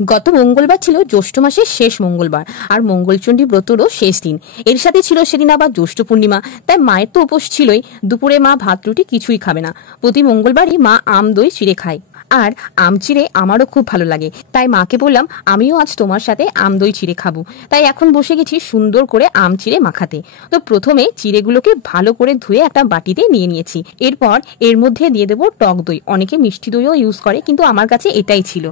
গত মঙ্গলবার ছিল জ্যৈষ্ঠ মাসের শেষ মঙ্গলবার আর মঙ্গলচণ্ডী ব্রতরও শেষ দিন। এর সাথে ছিল সেদিন আবার জ্যৈষ্ঠ পূর্ণিমা, তাই মায়ের তো উপোস ছিলই। দুপুরে মা ভাত রুটি কিছুই খাবে না। প্রতি মঙ্গলবারই মা আম দই চিড়ে খায়, আর আম চিড়ে আমারও খুব ভালো লাগে। তাই মাকে বললাম আমিও আজ তোমার সাথে আম দই চিড়ে খাবো। তাই এখন বসে গেছি সুন্দর করে আম চিড়ে মাখাতে। তো প্রথমে চিড়েগুলোকে ভালো করে ধুয়ে একটা বাটিতে নিয়ে নিয়েছি। এরপর এর মধ্যে দিয়ে দেবো টক দই। অনেকে মিষ্টি দইও ইউজ করে, কিন্তু আমার কাছে এটাই ছিল।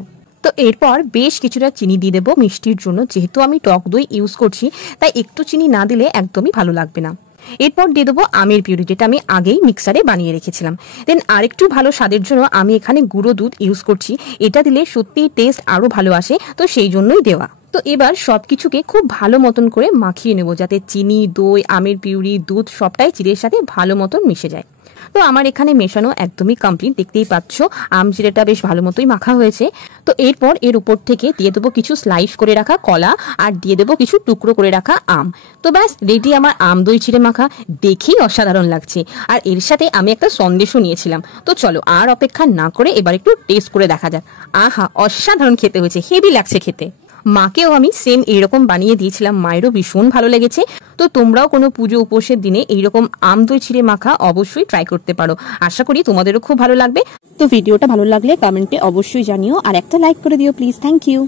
তো এরপর বেশ কিছুটা চিনি দিয়ে দেবো মিষ্টির জন্য। যেহেতু আমি টক দই ইউজ করছি, তাই একটু চিনি না দিলে একদমই ভালো লাগবে না। এরপর দিয়ে দেবো আমের পিউরি, যেটা আমি আগেই মিক্সারে বানিয়ে রেখেছিলাম। দেন আরেকটু ভালো স্বাদের জন্য আমি এখানে গুঁড়ো দুধ ইউজ করছি। এটা দিলে সত্যি টেস্ট আরো ভালো আসে, তো সেই জন্যই দেওয়া। তো এবার সবকিছুকে খুব ভালো মতন করে মাখিয়ে নেবো, যাতে চিনি, দই, আমের পিউরি, দুধ সবটাই চিড়ের সাথে ভালো মতন মিশে যায়। তো আমার এখানে মেশানো একদমই কমপ্লিট, দেখতেই পাচ্ছ আম চিড়েটা বেশ ভালো মতোই মাখা হয়েছে। তো এরপর এর উপর থেকে দিয়ে দেবো কিছু স্লাইস করে রাখা কলা, আর দিয়ে দেবো কিছু টুকরো করে রাখা আম। তো ব্যাস রেডি আমার আম দই চিড়ে মাখা। দেখেই অসাধারণ লাগছে। আর এর সাথে আমি একটা সন্দেশও নিয়েছিলাম। তো চলো আর অপেক্ষা না করে এবার একটু টেস্ট করে দেখা যাক। আহা, অসাধারণ খেতে হয়েছে, হেভি লাগছে খেতে। মাকেও আমি সেম এইরকম বানিয়ে দিয়েছিলাম, মায়েরও ভীষণ ভালো লেগেছে। তো তোমরাও কোনো পুজো উপোসের দিনে এইরকম আম দই চিড়ে মাখা অবশ্যই ট্রাই করতে পারো। আশা করি তোমাদেরও খুব ভালো লাগবে। তো ভিডিওটা ভালো লাগলে কমেন্টে অবশ্যই জানিও, আর একটা লাইক করে দিও প্লিজ। Thank you.